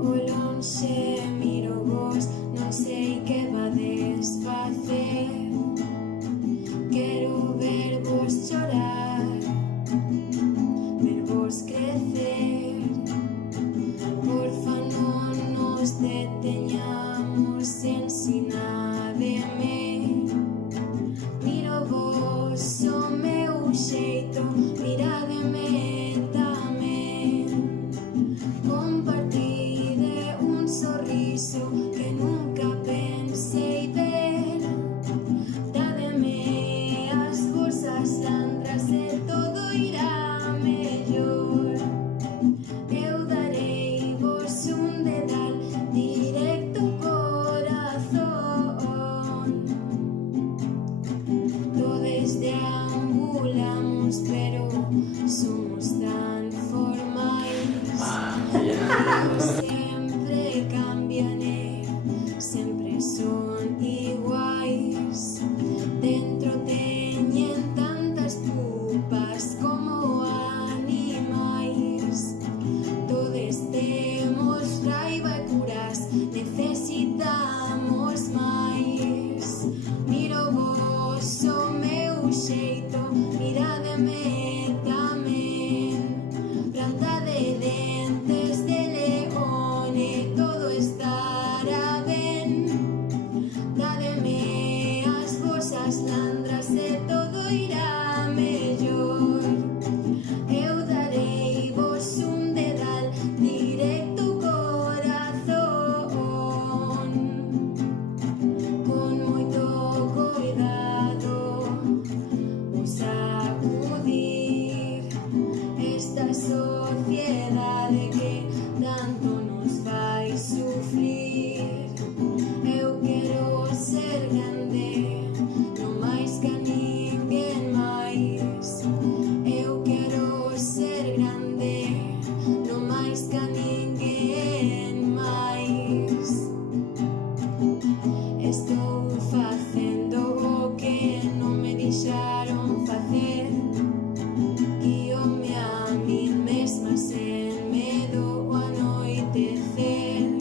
O lonxe miro vos, non sei que vades facer. Quero vervos chorar, vervos crecer. Porfa, non nos deteñamos, ensinademe. Miro vos o meu xeito, mirademe tamén. Compartide un sorriso que nunca pensei ver. Dádeme as vosas landras e todo irá mellor. Eu darei vos un dedal directo ao corazón. Todos deambulamos, pero somos tan formais. Sempre cambian e sempre son iguais. Dentro teñen tantas pupas como animais. Todos temos raiva e curas, necesitamos máis. Miro vos o meu xeito, mirademe tamén. Planta de dentes de león e todo estará ben. Dádeme as vosas landras e todo irá mellor. Eu darei vos un dedal directo ao corazón. Con moito cuidado o sacudir esta sociedade que tanto nos fai sufrir. Eu quero ser grande, non máis que ninguén máis. Eu quero ser grande, non máis que ninguén máis. Estou facendo o que non me deixaron facer. Guíome a min mesma sen medo ao anoitecer.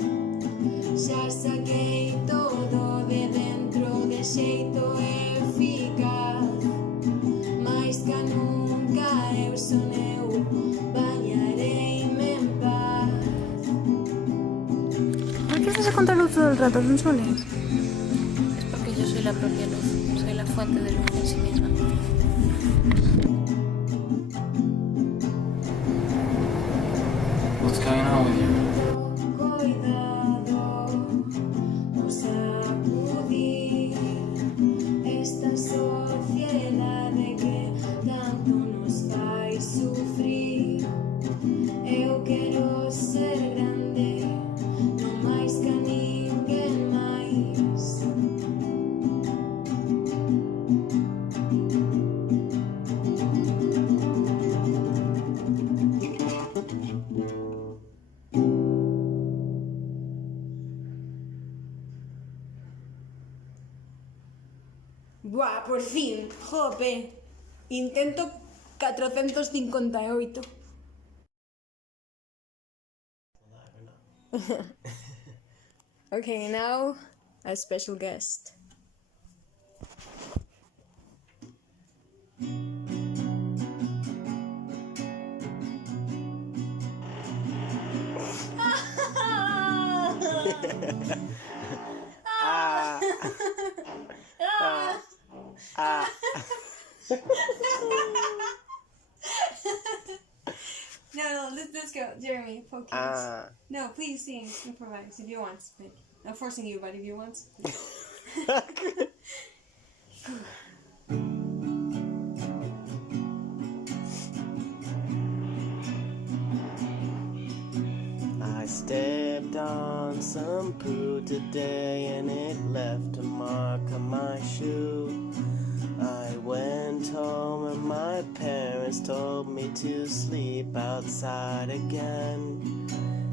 Xa saquei todo de dentro de xeito eficaz. Mais que nunca eu son eu, bañareime en paz. ¿Por qué estás a contra luz todo el rato, Sonsoles? Es porque yo soy la propia luz, soy la fuente de luz en sí misma. What's going on with you? Cuidado o sacudir esta sociedade que tanto nos fai sufrir. Eu quero ser grande, non máis que ninguén máis. Buah, por fin, jope. Intento 458. Okay, now a special guest. No, let's go. Jeremy, focus. No, please sing, improvise if you want. But I'm forcing you, but if you want. I stepped on some poo today and it left a mark on my shoe. I went home and my parents told me to sleep outside again,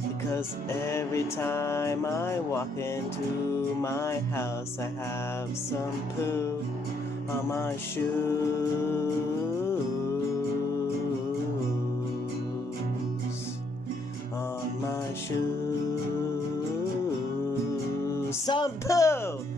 because every time I walk into my house I have some poo on my shoes. shoe. Some poo!